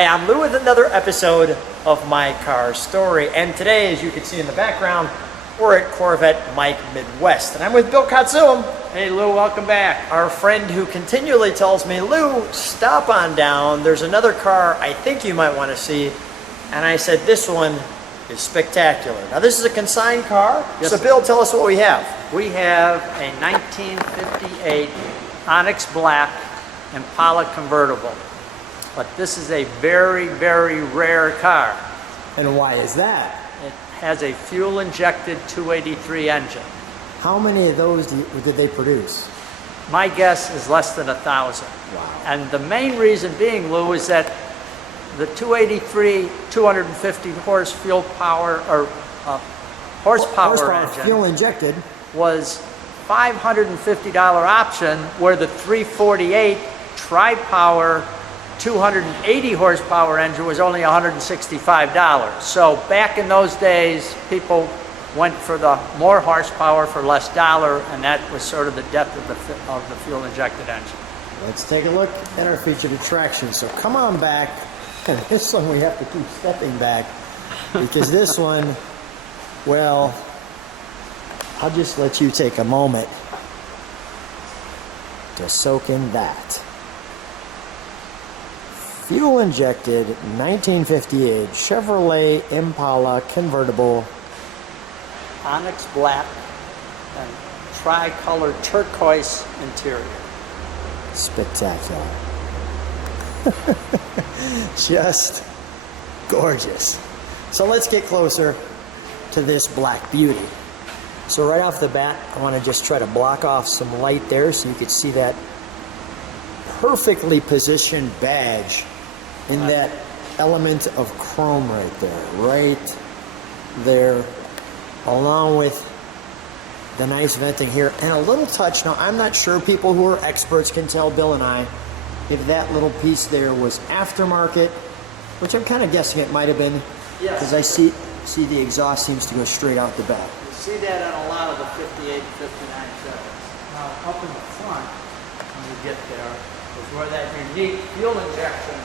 Hi, I'm Lou with another episode of My Car Story. And today, as you can see in the background, we're at Corvette Mike Midwest. And I'm with Bill Kotzum. Hey Lou, welcome back. Our friend who continually tells me, Lou, stop on down. There's another car I think you might want to see. And I said, this one is spectacular. Now, this is a consigned car. Yes. So, Bill, tell us what we have. We have a 1958 Onyx Black Impala Convertible. But this is a very, very rare car. And why is that? It has a fuel-injected 283 engine. How many of those did they produce? My guess is less than 1,000. Wow. And the main reason being, Lou, is that the 283 250 horse fuel power or horsepower engine fuel injected was $550 option, where the 348 tri-power 280 horsepower engine was only $165. So back in those days, people went for the more horsepower for less dollar, and that was sort of the death of the fuel injected engine. Let's take a look at our featured attraction. So come on back. And this one we have to keep stepping back because this one, well, I'll just let you take a moment to soak in that. Fuel injected 1958 Chevrolet Impala Convertible. Onyx Black and tri-colored turquoise interior. Spectacular. Just gorgeous. So let's get closer to this black beauty. So right off the bat, I want to just try to block off some light there so you can see that perfectly positioned badge in that element of chrome right there, along with the nice venting here and a little touch. Now, I'm not sure, people who are experts can tell Bill and I if that little piece there was aftermarket, which I'm kind of guessing it might have been, because I see the exhaust seems to go straight out the back. You see that on a lot of the 58 and 59 Chevys. Now, up in the front, when you get there, is where that unique fuel injection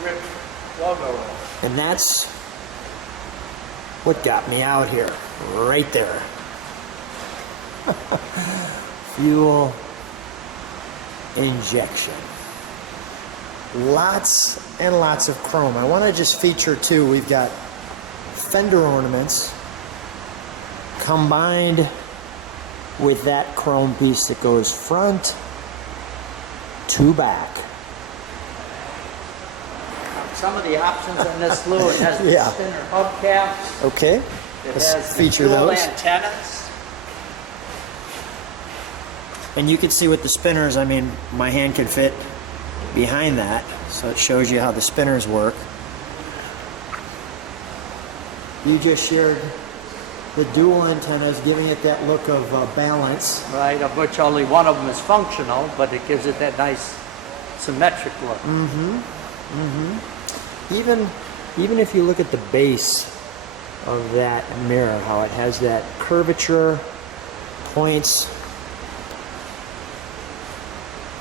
script logo is. And that's what got me out here, right there. Fuel injection. Lots and lots of chrome. I want to just feature too, we've got fender ornaments combined with that chrome piece that goes front to back. Some of the options on this, Lou, it has the spinner hubcaps. Okay, It let's has feature the dual those. antennas. And you can see with the spinners, I mean, my hand can fit behind that, so it shows you how the spinners work. You just shared the dual antennas, giving it that look of balance. Right, of which only one of them is functional, but it gives it that nice symmetric look. Even if you look at the base of that mirror, how it has that curvature, points,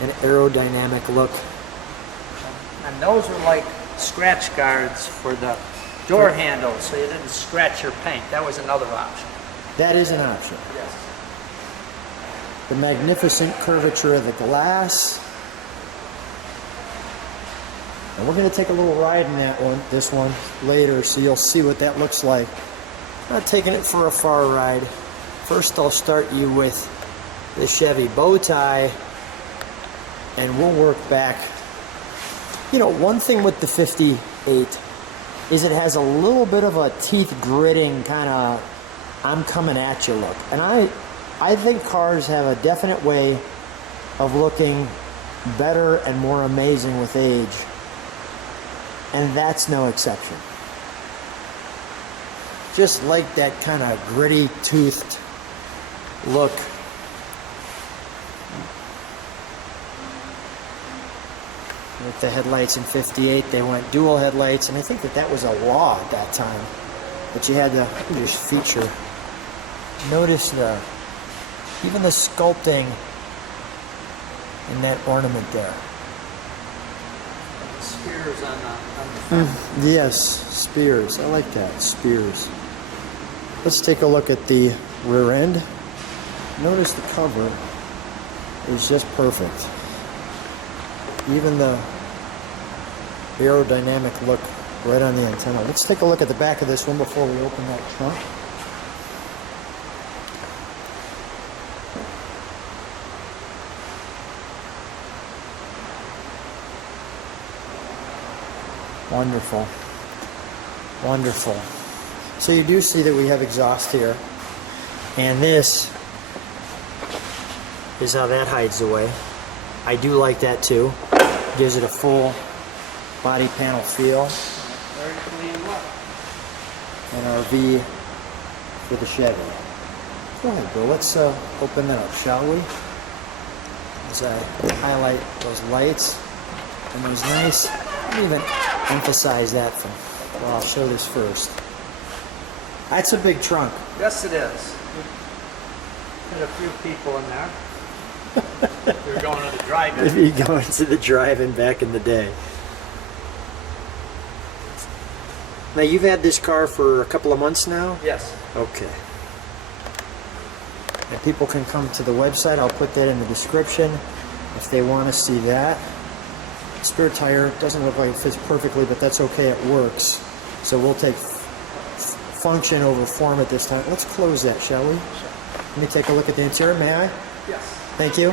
an aerodynamic look. And those are like scratch guards for the door handles, so you didn't scratch your paint. That was another option. That is an option. Yes. The magnificent curvature of the glass. And we're going to take a little ride in this one later, so you'll see what that looks like. Not taking it for a far ride. First, I'll start you with the Chevy bow tie, and we'll work back. You know, one thing with the 58 is it has a little bit of a teeth gritting kind of I'm coming at you look. And I think cars have a definite way of looking better and more amazing with age. And that's no exception. Just like that kind of gritty toothed look. With the headlights in 58, they went dual headlights, and I think that was a law at that time. But you had to just feature. Notice even the sculpting in that ornament there. spears on the front. Yes, spears. I like that, spears. Let's take a look at the rear end. Notice the cover is just perfect. Even the aerodynamic look right on the antenna. Let's take a look at the back of this one before we open that trunk. Wonderful. Wonderful. So you do see that we have exhaust here. And this is how that hides away. I do like that too. Gives it a full body panel feel. Very clean look. And our V for the Chevy. Go ahead, Bill. Let's open that up, shall we? As I highlight those lights and those nice. Let me even emphasize that from. Well, I'll show this first. That's a big trunk. Yes, it is. Had a few people in there. We were going to the drive-in. If you go into the drive-in back in the day. Now you've had this car for a couple of months now? Yes. Okay. And people can come to the website. I'll put that in the description if they want to see that. Spare tire doesn't look like it fits perfectly, but that's okay. It works. So we'll take function over form at this time. Let's close that, shall we? Sure. Let me take a look at the interior. May I? Yes. Thank you.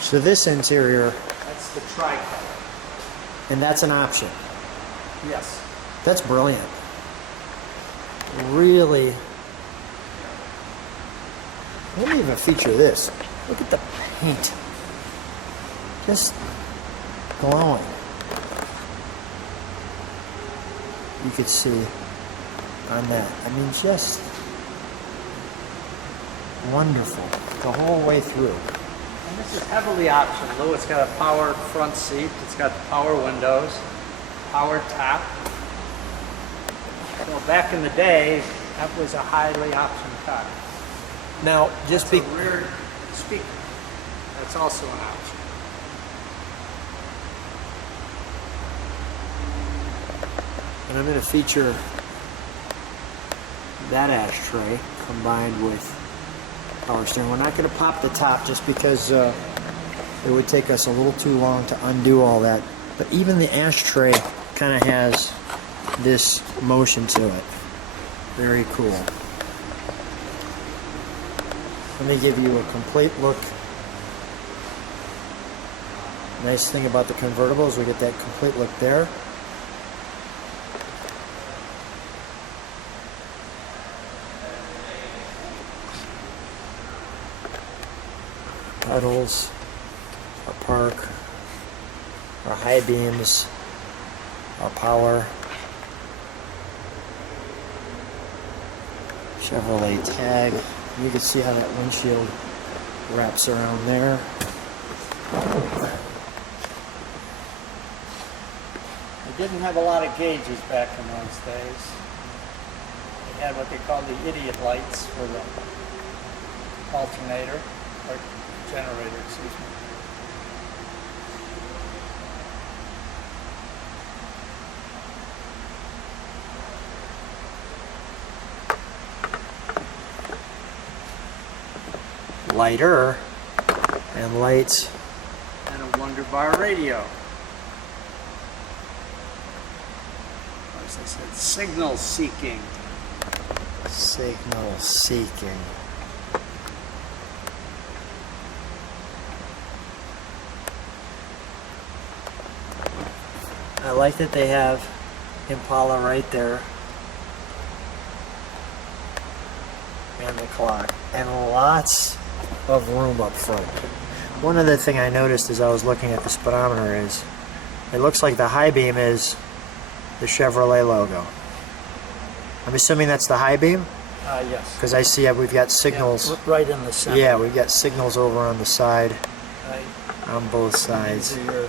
So this interior, That's the tri-color. and that's an option. Yes. That's brilliant. Really. Let me even feature this. Look at the paint. Just glowing. You could see on that. I mean, just wonderful the whole way through. And this is heavily optional. It's got a power front seat. It's got power windows, power top. Well, back in the day, that was a highly optioned car. Now, just That's a rear speaker. That's also an option. and I'm going to feature that ashtray combined with power steering. We're not going to pop the top just because it would take us a little too long to undo all that. But even the ashtray kind of has this motion to it. Very cool. Let me give you a complete look. Nice thing about the convertible is we get that complete look there. Pedals, our park, our high beams, our power, Chevrolet tag. You can see how that windshield wraps around there. They didn't have a lot of gauges back in those days. They had what they called the idiot lights for the alternator, or generator, excuse me. Lighter and lights. And a Wonder Bar radio. Or as I said, signal seeking. Signal seeking. I like that they have Impala right there. And the clock. And lots of room up front. One other thing I noticed as I was looking at the speedometer is it looks like the high beam is the Chevrolet logo. I'm assuming that's the high beam? Yes. Because I see we've got signals. Yeah, right in the center. Yeah, we've got signals over on the side, Right. on both sides. These are your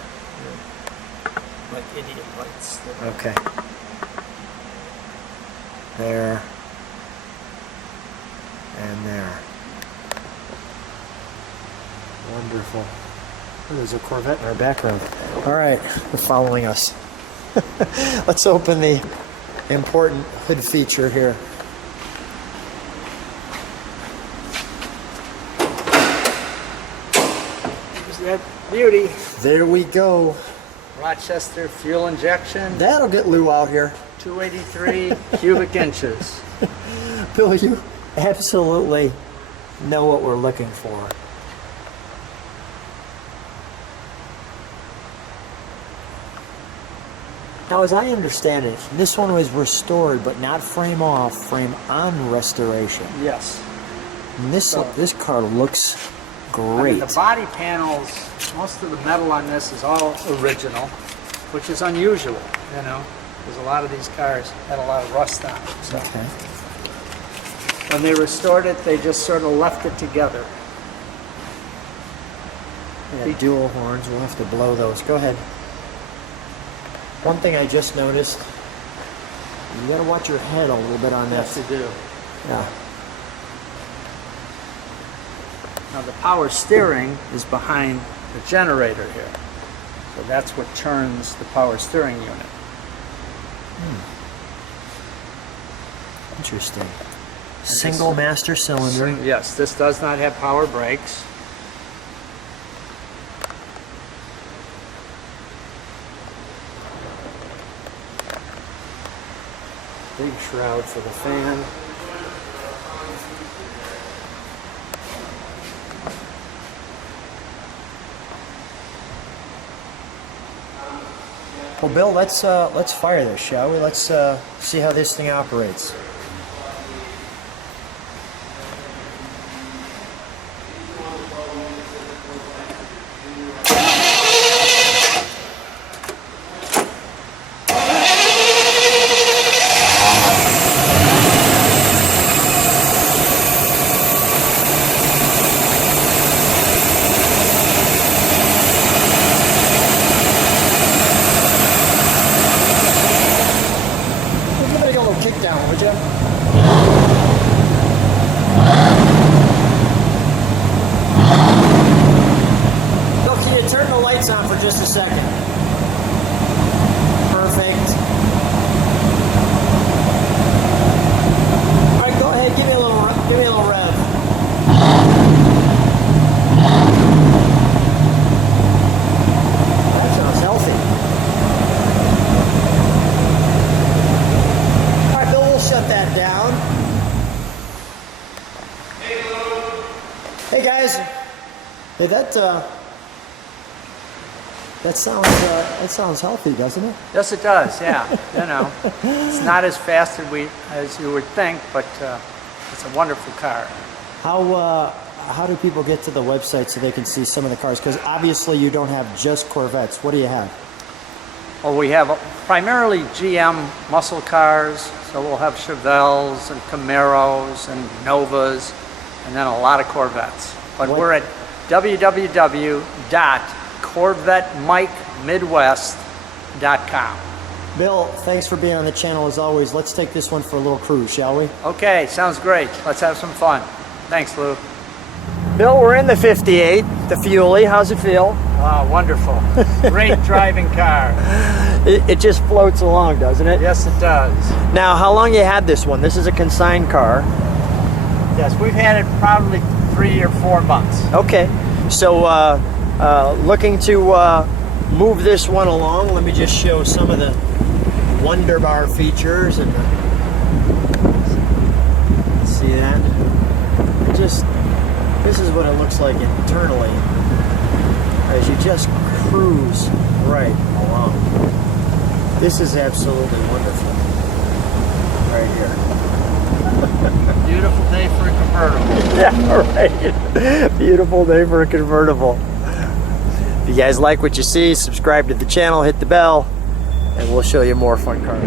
like idiot lights. Okay. There. And there. Wonderful. Oh, there's a Corvette in our background. All right, they're following us. Let's open the important hood feature here. There's that beauty. There we go. Rochester fuel injection, That'll get Lou out here. 283 cubic inches. Bill, you absolutely know what we're looking for. Now, as I understand it, this one was restored, but not frame off, frame on restoration. Yes. And this car looks I mean, great. the body panels, most of the metal on this is all original, which is unusual, you know, because a lot of these cars had a lot of rust on them. So Okay. when they restored it, they just sort of left it together. Yeah, dual horns, we'll have to blow those. Go ahead. One thing I just noticed, you gotta watch your head a little bit on Yes, this. they do. Yeah. Now the power steering is behind the generator here. So that's what turns the power steering unit. Interesting. Single master cylinder. Yes, this does not have power brakes. Big shroud for the fan. Well, Bill, let's fire this, shall we? Let's see how this thing operates. Give it a little kick down, would you? Bill, can you turn the lights on for just a second? Perfect. All right, go ahead. Give me a little rev. That sounds healthy. All right, Bill, we'll shut that down. Hey guys. Hey, that sounds healthy, doesn't it? Yes, it does. Yeah, you know, it's not as fast as you would think, but it's a wonderful car. How do people get to the website so they can see some of the cars? Because obviously you don't have just Corvettes. What do you have? Well, we have primarily GM muscle cars, so we'll have Chevelles and Camaros and Novas, and then a lot of Corvettes. But we're at www.CorvetteMikeMidwest.com. Bill, thanks for being on the channel as always. Let's take this one for a little cruise, shall we? Okay, sounds great. Let's have some fun. Thanks, Lou. Bill, we're in the 58, the Fuelie. How's it feel? Oh, wonderful. Great driving car. It just floats along, doesn't it? Yes, it does. Now, how long you had this one? This is a consigned car. Yes, we've had it probably 3 or 4 months. Okay, so looking to move this one along. Let me just show some of the Wonderbar features and see that. This is what it looks like internally as you just cruise right along. This is absolutely wonderful right here. Beautiful day for a convertible. Yeah, right. Beautiful day for a convertible. If you guys like what you see, subscribe to the channel, hit the bell, and we'll show you more fun cars.